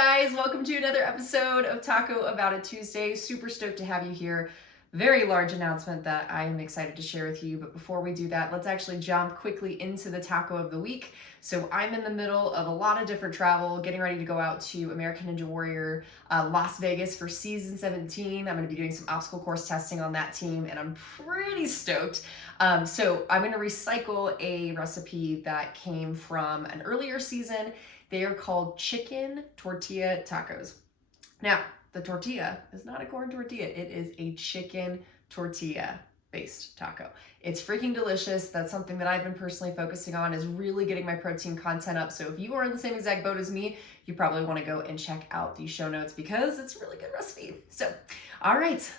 guys, welcome to another episode of Taco About It Tuesday. Super stoked to have you here. Very large announcement that I am excited to share with you, but before we do that, let's actually jump quickly into the taco of the week. So I'm in the middle of a lot of different travel, getting ready to go out to American Ninja Warrior Las Vegas for season 17. I'm going to be doing some obstacle course testing on that team, and I'm pretty stoked. So I'm going to recycle a recipe that came from an earlier season. They are called chicken tortilla tacos. Now, the tortilla is not a corn tortilla. It is a chicken tortilla based taco. It's freaking delicious. That's something that I've been personally focusing on, is really getting my protein content up. So if you are in the same exact boat as me, you probably want to go and check out the show notes because it's a really good recipe. So, all right.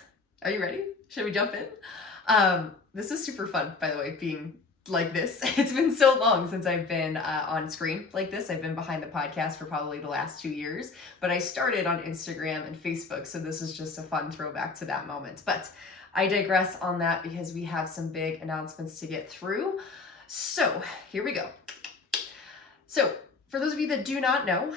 Are you ready? Should we jump in? This is super fun, by the way, being like this. It's been so long since I've been on screen like this. I've been behind the podcast for probably the last 2 years, but I started on Instagram and Facebook, so this is just a fun throwback to that moment. But I digress on that because we have some big announcements to get through. So here we go. So for those of you that do not know,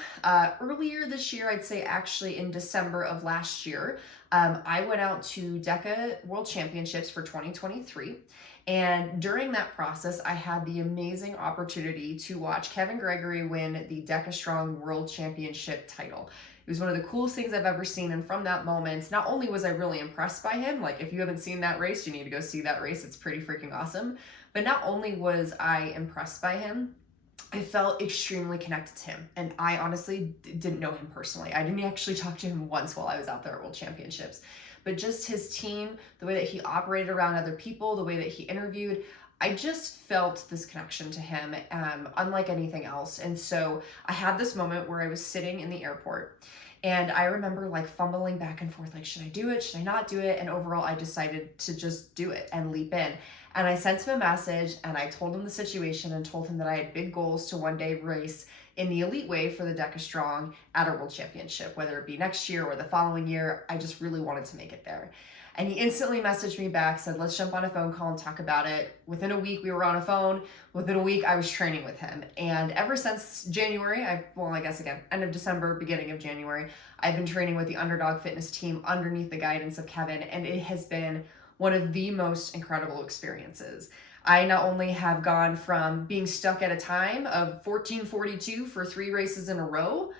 earlier this year, I'd say actually in December of last year, I went out to DEKA World Championships for 2023. And during that process, I had the amazing opportunity to watch Kevin Gregory win the DEKA Strong World Championship title. It was one of the coolest things I've ever seen. And from that moment, not only was I really impressed by him, like if you haven't seen that race, you need to go see that race. It's pretty freaking awesome. But not only was I impressed by him, I felt extremely connected to him. And I honestly didn't know him personally. I didn't actually talk to him once while I was out there at World Championships. But just his team, the way that he operated around other people, the way that he interviewed, I just felt this connection to him, unlike anything else. And so I had this moment where I was sitting in the airport, and I remember like fumbling back and forth, like, should I do it? Should I not do it? And overall, I decided to just do it and leap in. And I sent him a message and I told him the situation and told him that I had big goals to one day race in the elite wave for the DEKA Strong at a world championship, whether it be next year or the following year. I just really wanted to make it there. And he instantly messaged me back, said, let's jump on a phone call and talk about it. Within a week, we were on a phone. Within a week, I was training with him. And ever since January, end of December, beginning of January, I've been training with the Underdog fitness team underneath the guidance of Kevin. And it has been one of the most incredible experiences. I not only have gone from being stuck at a time of 14:42 for 3 races in a row,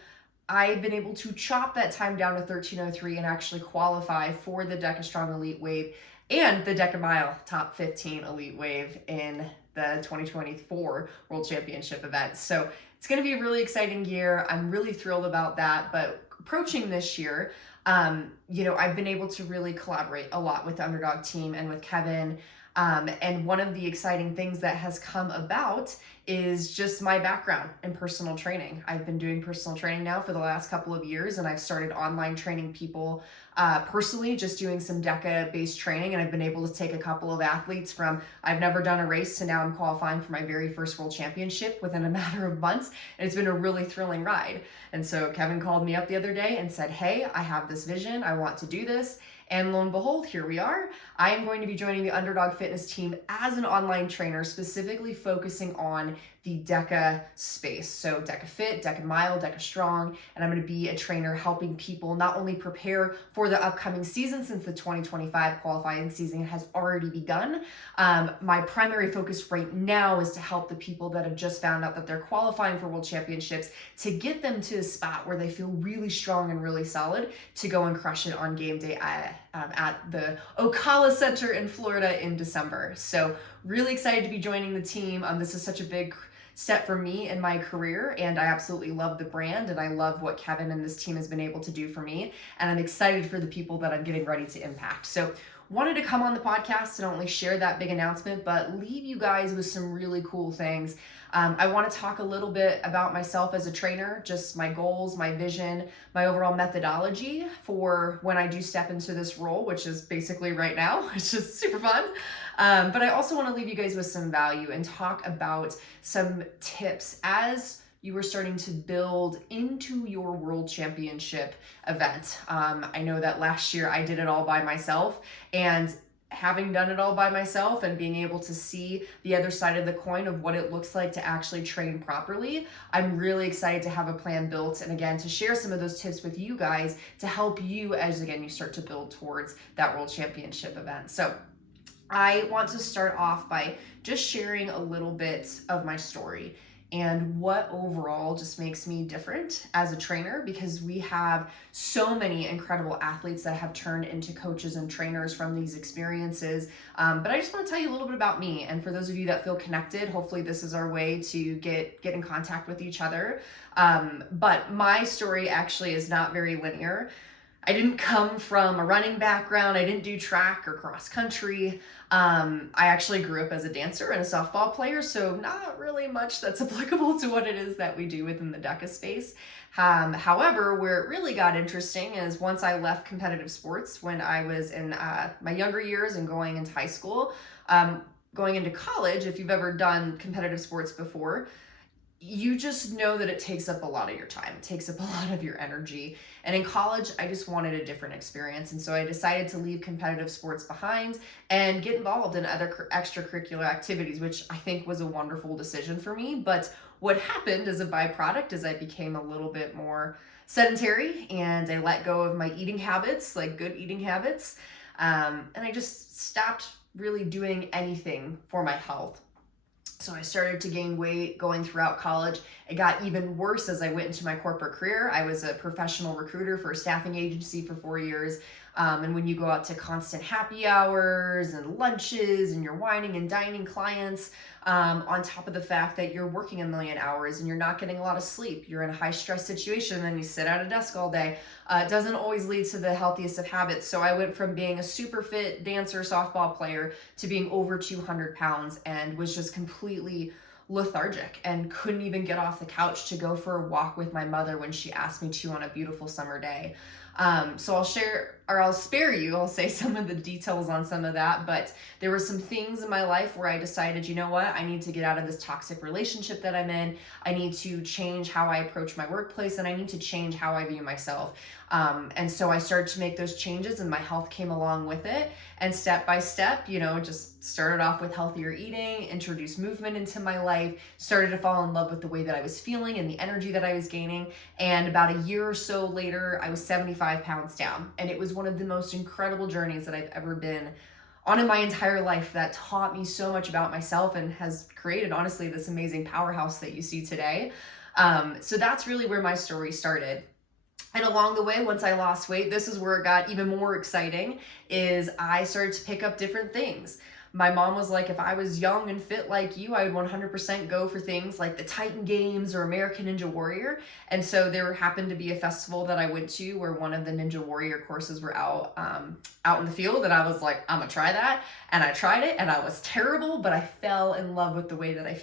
I've been able to chop that time down to 13:03 and actually qualify for the DEKA Strong Elite Wave and the DEKA Mile Top 15 Elite Wave in the 2024 World Championship event. So it's going to be a really exciting year. I'm really thrilled about that. But approaching this year, I've been able to really collaborate a lot with the Underdog team and with Kevin. And one of the exciting things that has come about is just my background in personal training. I've been doing personal training now for the last couple of years, and I've started online training people personally, just doing some DEKA-based training, and I've been able to take a couple of athletes from I've never done a race to now I'm qualifying for my very first world championship within a matter of months, and it's been a really thrilling ride. And so Kevin called me up the other day and said, hey, I have this vision, I want to do this. And lo and behold, here we are. I am going to be joining the Underdog fitness team as an online trainer, specifically focusing on the DEKA space. So DEKA Fit, DEKA Mile, DEKA Strong, and I'm going to be a trainer helping people not only prepare for the upcoming season, since the 2025 qualifying season has already begun. My primary focus right now is to help the people that have just found out that they're qualifying for World Championships, to get them to a spot where they feel really strong and really solid to go and crush it on game day at the Ocala Center in Florida in December. So really excited to be joining the team. This is such a big step for me in my career, and I absolutely love the brand, and I love what Kevin and this team has been able to do for me, and I'm excited for the people that I'm getting ready to impact. So wanted to come on the podcast to not only share that big announcement, but leave you guys with some really cool things. I want to talk a little bit about myself as a trainer, just my goals, my vision, my overall methodology for when I do step into this role, which is basically right now, which is super fun. But I also want to leave you guys with some value and talk about some tips as you are starting to build into your world championship event. I know that last year I did it all by myself, and having done it all by myself and being able to see the other side of the coin of what it looks like to actually train properly, I'm really excited to have a plan built, and again, to share some of those tips with you guys to help you as, again, you start to build towards that world championship event. So I want to start off by just sharing a little bit of my story and what overall just makes me different as a trainer, because we have so many incredible athletes that have turned into coaches and trainers from these experiences. But I just want to tell you a little bit about me. And for those of you that feel connected, hopefully this is our way to get in contact with each other. But my story actually is not very linear. I didn't come from a running background. I didn't do track or cross country. I actually grew up as a dancer and a softball player, so not really much that's applicable to what it is that we do within the DEKA space. However, where it really got interesting is once I left competitive sports when I was in my younger years and going into high school, going into college, if you've ever done competitive sports before, you just know that it takes up a lot of your time. It takes up a lot of your energy. And in college, I just wanted a different experience. And so I decided to leave competitive sports behind and get involved in other extracurricular activities, which I think was a wonderful decision for me. But what happened as a byproduct is I became a little bit more sedentary and I let go of my eating habits, like good eating habits. And I just stopped really doing anything for my health. So I started to gain weight going throughout college. It got even worse as I went into my corporate career. I was a professional recruiter for a staffing agency for 4 years. And when you go out to constant happy hours and lunches and you're whining and dining clients, on top of the fact that you're working a million hours and you're not getting a lot of sleep, you're in a high stress situation and then you sit at a desk all day, it doesn't always lead to the healthiest of habits. So I went from being a super fit dancer, softball player to being over 200 pounds and was just completely lethargic and couldn't even get off the couch to go for a walk with my mother when she asked me to on a beautiful summer day. So I'll spare you, I'll say some of the details on some of that, but there were some things in my life where I decided, you know what, I need to get out of this toxic relationship that I'm in. I need to change how I approach my workplace and I need to change how I view myself. And so I started to make those changes and my health came along with it. And step by step, just started off with healthier eating, introduced movement into my life, started to fall in love with the way that I was feeling and the energy that I was gaining. And about a year or so later, I was 75 pounds down. And it was one of the most incredible journeys that I've ever been on in my entire life that taught me so much about myself and has created, honestly, this amazing powerhouse that you see today. So that's really where my story started. And along the way, once I lost weight, this is where it got even more exciting, is I started to pick up different things. My mom was like, if I was young and fit like you, I would 100% go for things like the Titan Games or American Ninja Warrior. And so there happened to be a festival that I went to where one of the Ninja Warrior courses were out in the field. And I was like, I'm gonna try that. And I tried it and I was terrible, but I fell in love with the way that I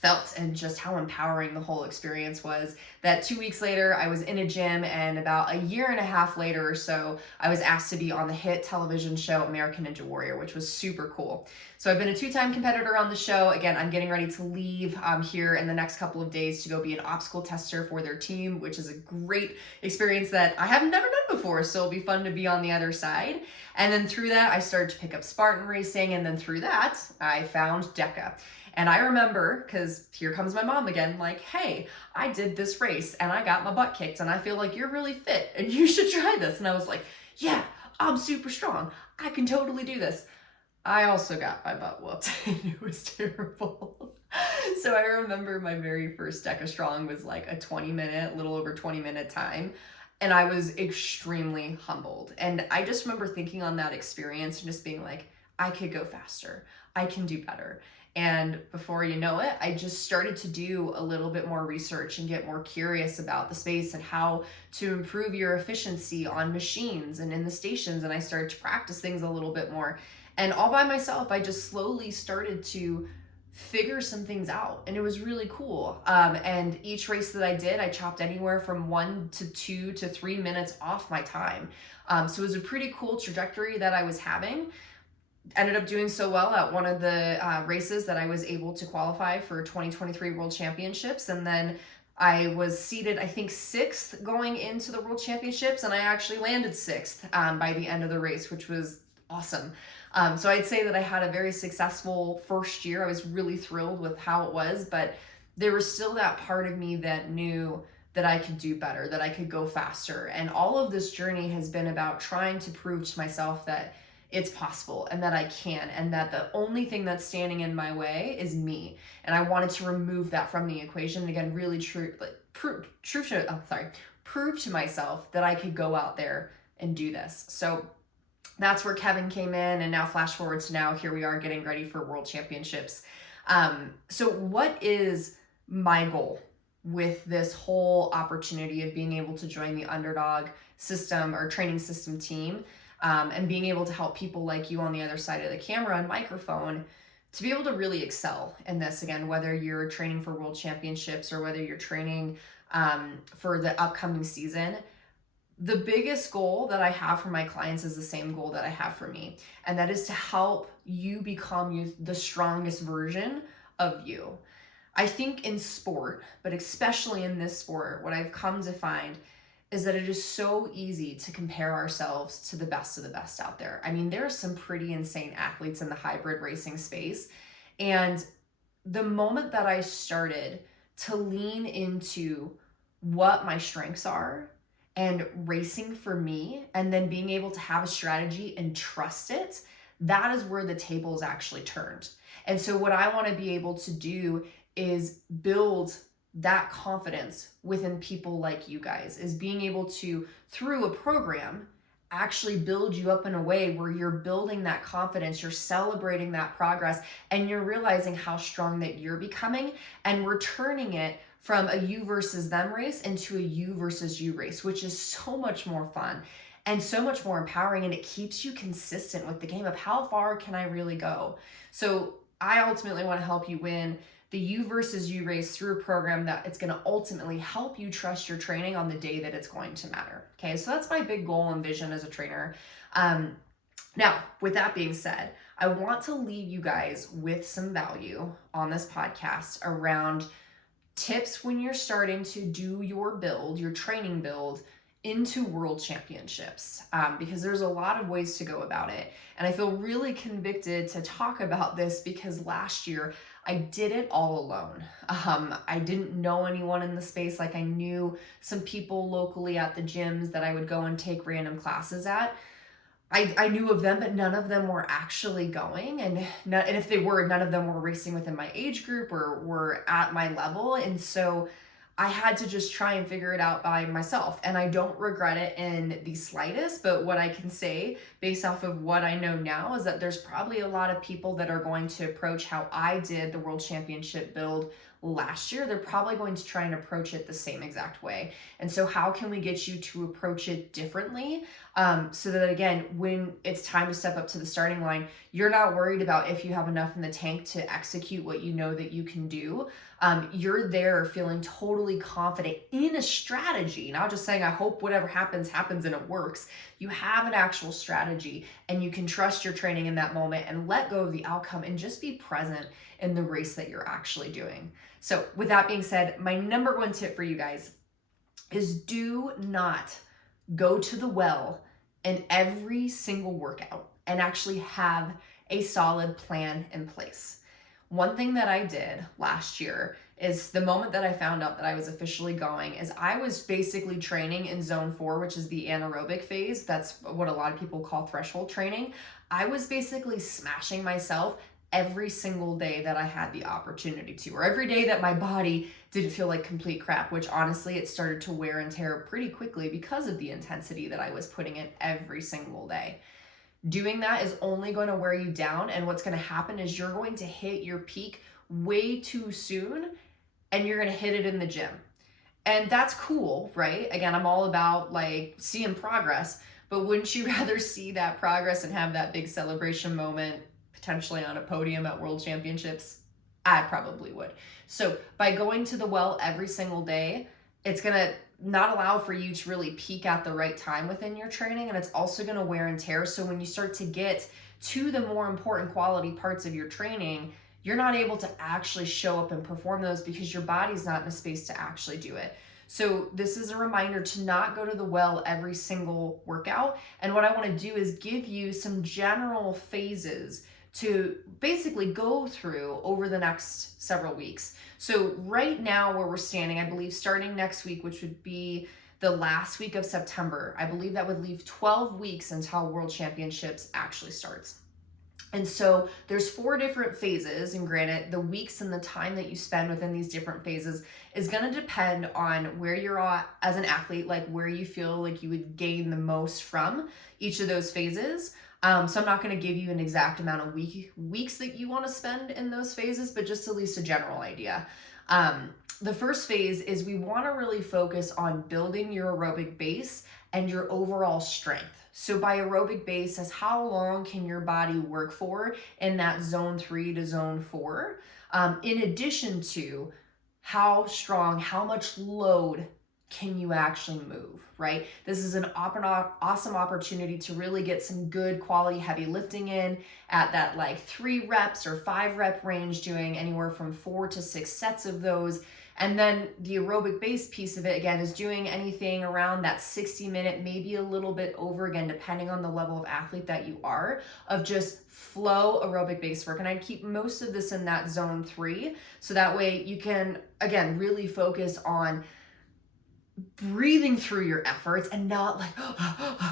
felt and just how empowering the whole experience was. That 2 weeks later, I was in a gym, and about a year and a half later or so, I was asked to be on the hit television show American Ninja Warrior, which was super cool. So I've been a 2-time competitor on the show. Again, I'm getting ready to leave here in the next couple of days to go be an obstacle tester for their team, which is a great experience that I have never done before. So it'll be fun to be on the other side. And then through that, I started to pick up Spartan racing. And then through that, I found DEKA. And I remember, because here comes my mom again, like, hey, I did this race and I got my butt kicked and I feel like you're really fit and you should try this. And I was like, yeah, I'm super strong. I can totally do this. I also got my butt whooped and it was terrible. So I remember my very first DEKA Strong was like a 20-minute, little over 20-minute time. And I was extremely humbled. And I just remember thinking on that experience and just being like, I could go faster. I can do better. And before you know it, I just started to do a little bit more research and get more curious about the space and how to improve your efficiency on machines and in the stations. And I started to practice things a little bit more. And all by myself, I just slowly started to figure some things out. And it was really cool. And each race that I did, I chopped anywhere from 1 to 2 to 3 minutes off my time. So it was a pretty cool trajectory that I was having. Ended up doing so well at one of the races that I was able to qualify for 2023 World Championships. And then I was seated, I think, 6th going into the World Championships. And I actually landed 6th by the end of the race, which was awesome. So I'd say that I had a very successful first year. I was really thrilled with how it was, but there was still that part of me that knew that I could do better, that I could go faster. And all of this journey has been about trying to prove to myself that it's possible and that I can, and that the only thing that's standing in my way is me. And I wanted to remove that from the equation. And again, really prove to myself that I could go out there and do this. So that's where Kevin came in, and now flash forward to now, here we are getting ready for World Championships. So what is my goal with this whole opportunity of being able to join the Underdog system or training system team, and being able to help people like you on the other side of the camera and microphone to be able to really excel in this? Again, whether you're training for World Championships or whether you're training for the upcoming season, the biggest goal that I have for my clients is the same goal that I have for me. And that is to help you become the strongest version of you. I think in sport, but especially in this sport, what I've come to find is that it is so easy to compare ourselves to the best of the best out there. I mean, there are some pretty insane athletes in the hybrid racing space. And the moment that I started to lean into what my strengths are and racing for me, and then being able to have a strategy and trust it, that is where the tables actually turned. And so what I want to be able to do is build that confidence within people like you guys, is being able to, through a program, actually build you up in a way where you're building that confidence, you're celebrating that progress, and you're realizing how strong that you're becoming, and we're turning it from a you versus them race into a you versus you race, which is so much more fun and so much more empowering, and it keeps you consistent with the game of how far can I really go. So I ultimately want to help you win the you versus you race through a program that it's going to ultimately help you trust your training on the day that it's going to matter. Okay, so that's my big goal and vision as a trainer. Now, with that being said, I want to leave you guys with some value on this podcast around tips when you're starting to do your build, your training build into World Championships, because there's a lot of ways to go about it. And I feel really convicted to talk about this because last year I did it all alone. I didn't know anyone in the space. Like, I knew some people locally at the gyms that I would go and take random classes at. I knew of them, but none of them were actually going. And if they were, none of them were racing within my age group or were at my level. And so I had to just try and figure it out by myself. And I don't regret it in the slightest, but what I can say based off of what I know now is that there's probably a lot of people that are going to approach how I did the World Championship build last year. They're probably going to try and approach it the same exact way. And so how can we get you to approach it differently, so that, again, when it's time to step up to the starting line, you're not worried about if you have enough in the tank to execute what you know that you can do. You're there feeling totally confident in a strategy, not just saying, I hope whatever happens and it works. You have an actual strategy, and you can trust your training in that moment and let go of the outcome and just be present in the race that you're actually doing. So with that being said, my number one tip for you guys is do not go to the well in every single workout and actually have a solid plan in place. One thing that I did last year is the moment that I found out that I was officially going is I was basically training in zone 4, which is the anaerobic phase. That's what a lot of people call threshold training. I was basically smashing myself every single day that I had the opportunity to, or every day that my body didn't feel like complete crap, which honestly, it started to wear and tear pretty quickly because of the intensity that I was putting in every single day. Doing that is only going to wear you down, and what's going to happen is you're going to hit your peak way too soon, and you're going to hit it in the gym. And that's cool, right? Again, I'm all about like seeing progress, but wouldn't you rather see that progress and have that big celebration moment potentially on a podium at World Championships? I probably would. So by going to the well every single day, it's going to not allow for you to really peak at the right time within your training, and it's also going to wear and tear. So when you start to get to the more important quality parts of your training, you're not able to actually show up and perform those because your body's not in a space to actually do it. So this is a reminder to not go to the well every single workout. And what I want to do is give you some general phases to basically go through over the next several weeks. So right now where we're standing, I believe starting next week, which would be the last week of September, I believe that would leave 12 weeks until World Championships actually starts. And so there's 4 different phases, and granted, the weeks and the time that you spend within these different phases is going to depend on where you're at as an athlete, like where you feel like you would gain the most from each of those phases. So I'm not going to give you an exact amount of weeks that you want to spend in those phases, but just at least a general idea. The first phase is we want to really focus on building your aerobic base and your overall strength. So by aerobic base is how long can your body work for in that zone 3 to zone 4, in addition to how strong, how much load can you actually move, right? This is an awesome opportunity to really get some good quality heavy lifting in at that like 3 reps or 5 rep range, doing anywhere from 4 to 6 sets of those. And then the aerobic base piece of it, again, is doing anything around that 60-minute, maybe a little bit over, again, depending on the level of athlete that you are, of just flow aerobic base work. And I'd keep most of this in that zone 3. So that way you can, again, really focus on breathing through your efforts and not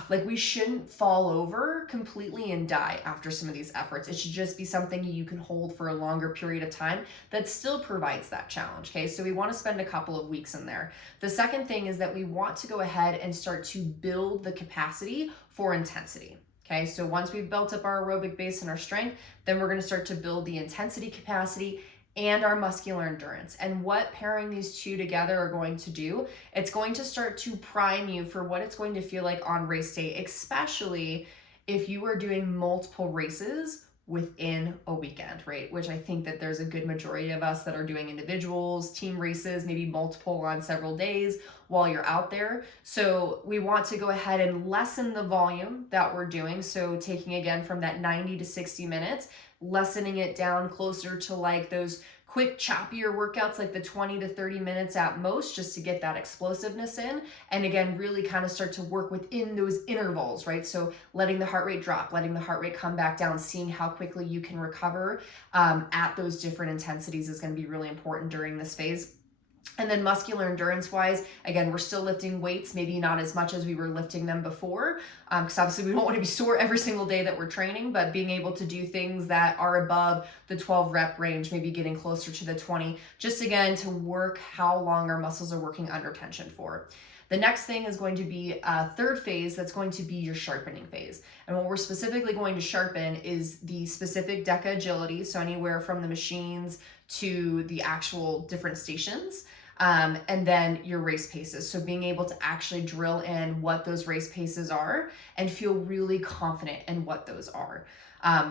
like we shouldn't fall over completely and die after some of these efforts. It should just be something you can hold for a longer period of time that still provides that challenge. Okay, so we want to spend a couple of weeks in there. The second thing is that we want to go ahead and start to build the capacity for intensity. Okay, so once we've built up our aerobic base and our strength, then we're going to start to build the intensity capacity and our muscular endurance. And what pairing these two together are going to do, it's going to start to prime you for what it's going to feel like on race day, especially if you are doing multiple races within a weekend, right? Which I think that there's a good majority of us that are doing individuals, team races, maybe multiple on several days while you're out there. So we want to go ahead and lessen the volume that we're doing. So taking again from that 90 to 60 minutes, lessening it down closer to like those quick choppier workouts, like the 20 to 30 minutes at most, just to get that explosiveness in. And again, really kind of start to work within those intervals, right? So letting the heart rate drop, letting the heart rate come back down, seeing how quickly you can recover at those different intensities is going to be really important during this phase. And then muscular endurance wise, again, we're still lifting weights, maybe not as much as we were lifting them before, because obviously we don't want to be sore every single day that we're training, but being able to do things that are above the 12 rep range, maybe getting closer to the 20, just again to work how long our muscles are working under tension for. The next thing is going to be a third phase that's going to be your sharpening phase. And what we're specifically going to sharpen is the specific DEKA agility, so anywhere from the machines to the actual different stations. And then your race paces. So being able to actually drill in what those race paces are and feel really confident in what those are.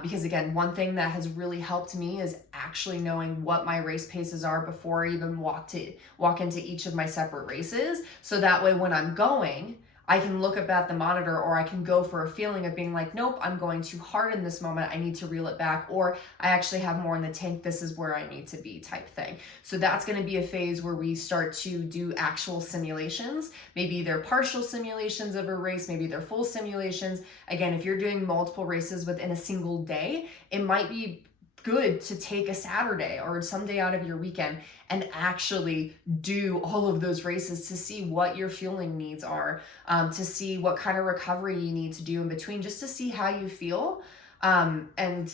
Because again, one thing that has really helped me is actually knowing what my race paces are before I even walk into each of my separate races. So that way when I'm going, I can look up at the monitor, or I can go for a feeling of being like, nope, I'm going too hard in this moment, I need to reel it back, or I actually have more in the tank, this is where I need to be type thing. So that's going to be a phase where we start to do actual simulations. Maybe they're partial simulations of a race, maybe they're full simulations. Again, if you're doing multiple races within a single day, it might be good to take a Saturday or some day out of your weekend and actually do all of those races to see what your fueling needs are, to see what kind of recovery you need to do in between, just to see how you feel. And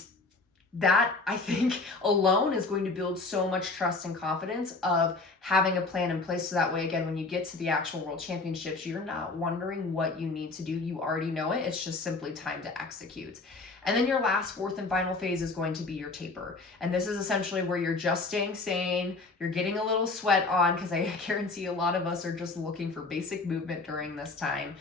that, I think, alone is going to build so much trust and confidence of having a plan in place. So that way, again, when you get to the actual World Championships, you're not wondering what you need to do. You already know it. It's just simply time to execute. And then your last, fourth, and final phase is going to be your taper. And this is essentially where you're just staying sane, you're getting a little sweat on, because I guarantee a lot of us are just looking for basic movement during this time.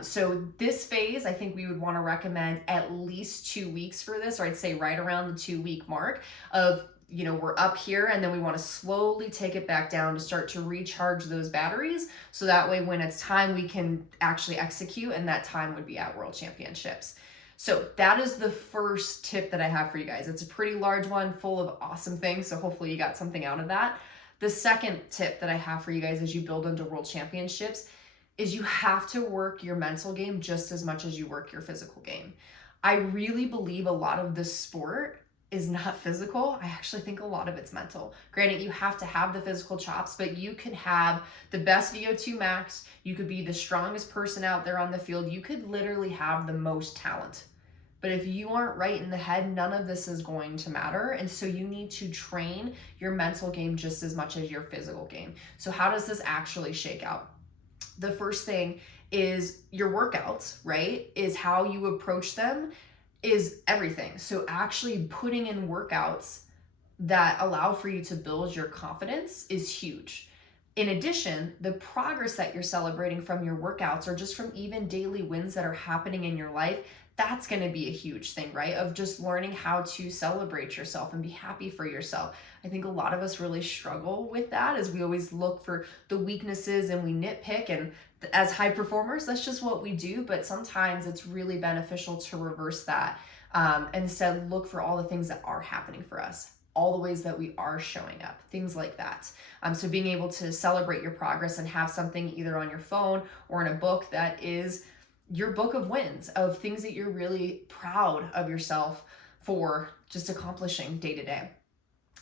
So this phase, I think we would want to recommend at least 2 weeks for this, or I'd say right around the 2-week mark of, we're up here and then we want to slowly take it back down to start to recharge those batteries. So that way, when it's time, we can actually execute, and that time would be at World Championships. So that is the first tip that I have for you guys. It's a pretty large one full of awesome things. So hopefully you got something out of that. The second tip that I have for you guys as you build into world championships is you have to work your mental game just as much as you work your physical game. I really believe a lot of the sport is not physical. I actually think a lot of it's mental. Granted, you have to have the physical chops, but you could have the best VO2 max. You could be the strongest person out there on the field. You could literally have the most talent. But if you aren't right in the head, none of this is going to matter. And so you need to train your mental game just as much as your physical game. So how does this actually shake out? The first thing is your workouts, right? Is how you approach them is everything. So actually putting in workouts that allow for you to build your confidence is huge. In addition, the progress that you're celebrating from your workouts or just from even daily wins that are happening in your life, that's going to be a huge thing, right? Of just learning how to celebrate yourself and be happy for yourself. I think a lot of us really struggle with that as we always look for the weaknesses and we nitpick, and as high performers, that's just what we do. But sometimes it's really beneficial to reverse that and instead look for all the things that are happening for us, all the ways that we are showing up, things like that. So being able to celebrate your progress and have something either on your phone or in a book that is your book of wins, of things that you're really proud of yourself for just accomplishing day to day.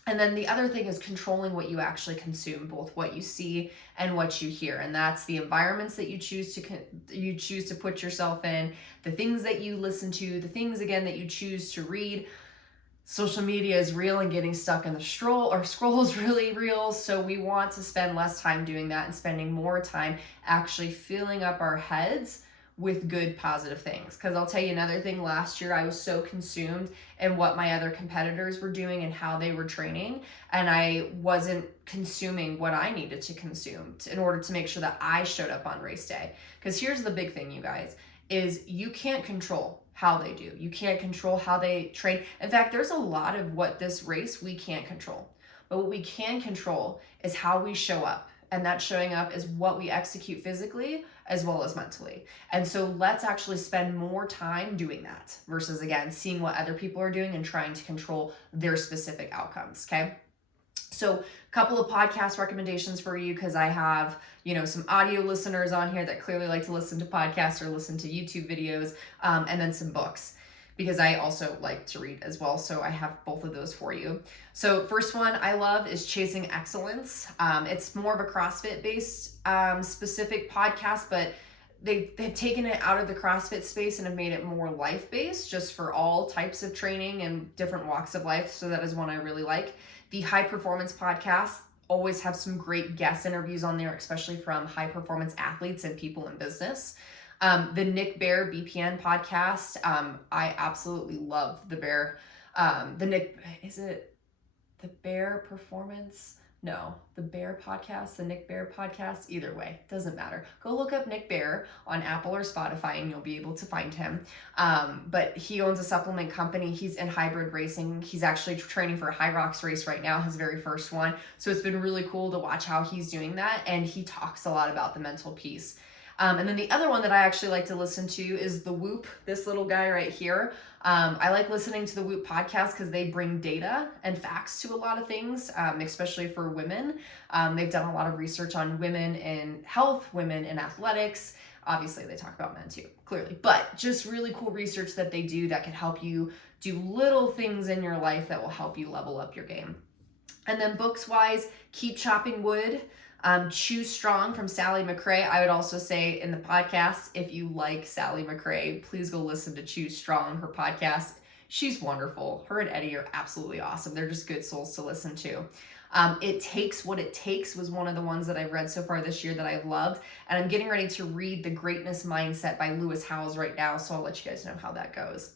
And then the other thing is controlling what you actually consume, both what you see and what you hear. And that's the environments that you choose to put yourself in, the things that you listen to, the things again that you choose to read. Social media is real, and getting stuck in the scroll is really real. So we want to spend less time doing that and spending more time actually filling up our heads with good, positive things. Because I'll tell you another thing, last year I was so consumed in what my other competitors were doing and how they were training, and I wasn't consuming what I needed to consume in order to make sure that I showed up on race day. Because here's the big thing, you guys, is you can't control how they do. You can't control how they train. In fact, there's a lot of what this race we can't control. But what we can control is how we show up. And that showing up is what we execute physically as well as mentally. And so let's actually spend more time doing that versus, again, seeing what other people are doing and trying to control their specific outcomes, okay? So a couple of podcast recommendations for you, because I have, some audio listeners on here that clearly like to listen to podcasts or listen to YouTube videos, and then some books, because I also like to read as well. So I have both of those for you. So first one I love is Chasing Excellence. It's more of a CrossFit based specific podcast, but they've taken it out of the CrossFit space and have made it more life-based, just for all types of training and different walks of life. So that is one I really like. The High Performance Podcast always have some great guest interviews on there, especially from high performance athletes and people in business. The Nick Bear BPN podcast, I absolutely love the Bear. Is it the Bear Performance? No, the Bear podcast, the Nick Bear podcast, either way, doesn't matter. Go look up Nick Bear on Apple or Spotify and you'll be able to find him. But he owns a supplement company. He's in hybrid racing. He's actually training for a High Rocks race right now, his very first one. So it's been really cool to watch how he's doing that. And he talks a lot about the mental piece. And then the other one that I actually like to listen to is the Whoop, this little guy right here. I like listening to the Whoop podcast because they bring data and facts to a lot of things, especially for women. They've done a lot of research on women in health, women in athletics. Obviously, they talk about men too, clearly. But just really cool research that they do that can help you do little things in your life that will help you level up your game. And then books-wise, Keep Chopping Wood. Choose Strong from Sally McRae. I would also say in the podcast, if you like Sally McRae, please go listen to Choose Strong, her podcast. She's wonderful. Her and Eddie are absolutely awesome. They're just good souls to listen to. It Takes What It Takes was one of the ones that I've read so far this year that I've loved. And I'm getting ready to read The Greatness Mindset by Lewis Howes right now, so I'll let you guys know how that goes.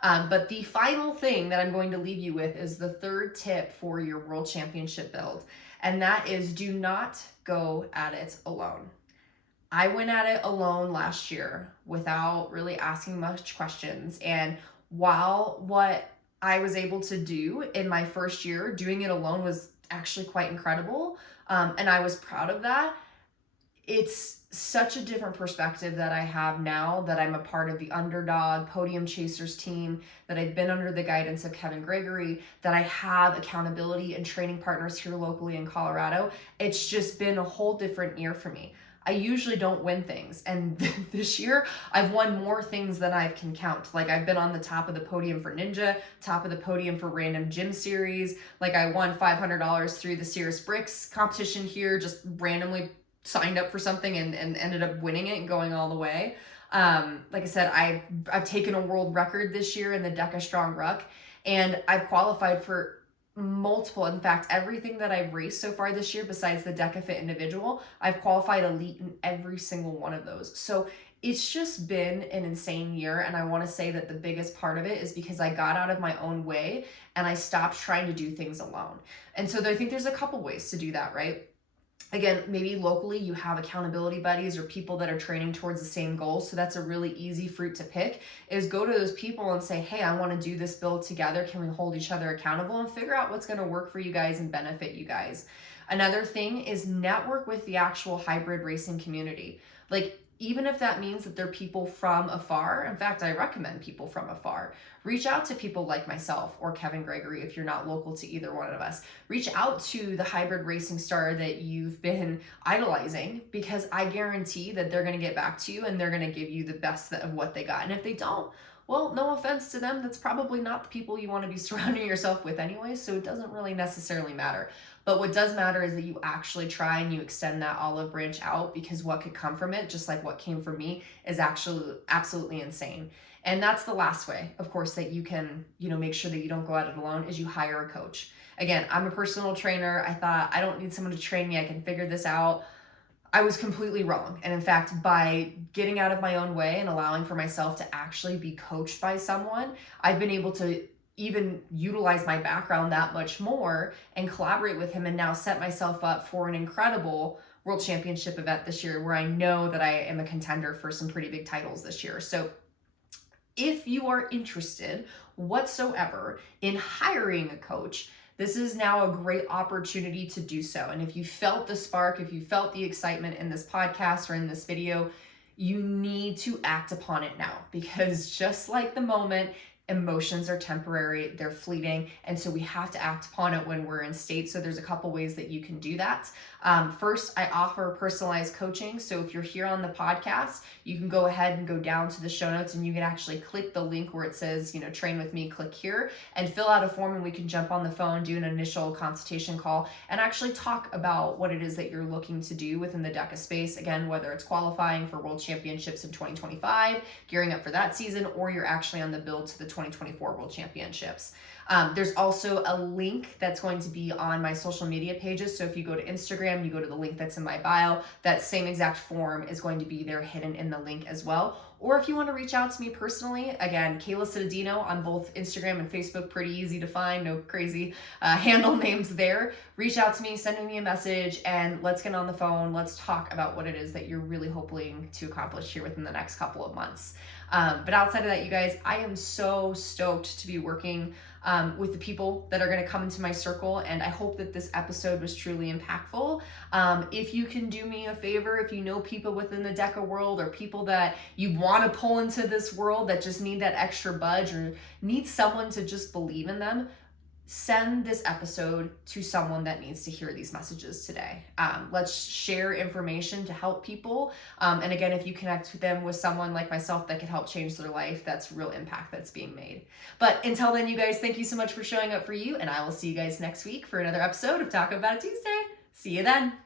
But the final thing that I'm going to leave you with is the third tip for your world championship build. And that is, do not go at it alone. I went at it alone last year without really asking much questions. And while what I was able to do in my first year, doing it alone was actually quite incredible. And I was proud of that. it's such a different perspective that I have now that I'm a part of the Underdog Podium Chasers team, that I've been under the guidance of Kevin Gregory, that I have accountability and training partners here locally in Colorado. It's just been a whole different year for me. I usually don't win things, and this year I've won more things than I can count. Like, I've been on the top of the podium for Ninja, top of the podium for Random Gym Series. Like, I won $500 through the Cirrus Bricks competition here, just randomly signed up for something and ended up winning it and going all the way. Like I said, I've taken a world record this year in the DEKA Strong Ruck, and I've qualified for multiple, in fact, everything that I've raced so far this year besides the DEKA Fit individual, I've qualified elite in every single one of those. So it's just been an insane year, and I want to say that the biggest part of it is because I got out of my own way and I stopped trying to do things alone. And so I think there's a couple ways to do that, right? Again, maybe locally you have accountability buddies or people that are training towards the same goals. So that's a really easy fruit to pick, is go to those people and say, hey, I want to do this build together. Can we hold each other accountable and figure out what's going to work for you guys and benefit you guys? Another thing is network with the actual hybrid racing community. Like, even if that means that they're people from afar, in fact, I recommend people from afar. Reach out to people like myself or Kevin Gregory if you're not local to either one of us. Reach out to the hybrid racing star that you've been idolizing, because I guarantee that they're going to get back to you and they're going to give you the best of what they got. And if they don't, well, no offense to them, that's probably not the people you want to be surrounding yourself with anyway, so it doesn't really necessarily matter. But what does matter is that you actually try and you extend that olive branch out, because what could come from it, just like what came from me, is actually absolutely insane. And that's the last way, of course, that you can, make sure that you don't go at it alone, is you hire a coach. Again, I'm a personal trainer. I thought, I don't need someone to train me. I can figure this out. I was completely wrong. And in fact, by getting out of my own way and allowing for myself to actually be coached by someone, I've been able to even utilize my background that much more and collaborate with him, and now set myself up for an incredible world championship event this year, where I know that I am a contender for some pretty big titles this year. So if you are interested whatsoever in hiring a coach, this is now a great opportunity to do so. And if you felt the spark, if you felt the excitement in this podcast or in this video, you need to act upon it now, because just like the moment, emotions are temporary, they're fleeting, and so we have to act upon it when we're in state. So there's a couple ways that you can do that. First, I offer personalized coaching. So if you're here on the podcast, you can go ahead and go down to the show notes, and you can actually click the link where it says, train with me, click here, and fill out a form, and we can jump on the phone, do an initial consultation call, and actually talk about what it is that you're looking to do within the DEKA space. Again, whether it's qualifying for world championships in 2025, gearing up for that season, or you're actually on the build to the 2024 world championships. There's also a link that's going to be on my social media pages. So if you go to Instagram, you go to the link that's in my bio, that same exact form is going to be there hidden in the link as well. Or if you want to reach out to me personally, again, Kayla Cittadino on both Instagram and Facebook, pretty easy to find, no crazy handle names there. Reach out to me, send me a message, and let's get on the phone. Let's talk about what it is that you're really hoping to accomplish here within the next couple of months. But outside of that, you guys, I am so stoked to be working with the people that are going to come into my circle, and I hope that this episode was truly impactful. If you can do me a favor, if you know people within the DEKA world, or people that you want to pull into this world that just need that extra budge, or need someone to just believe in them, send this episode to someone that needs to hear these messages today. Let's share information to help people. And again, if you connect with them with someone like myself that could help change their life, that's real impact that's being made. But until then, you guys, thank you so much for showing up for you. And I will see you guys next week for another episode of Talk About It Tuesday. See you then.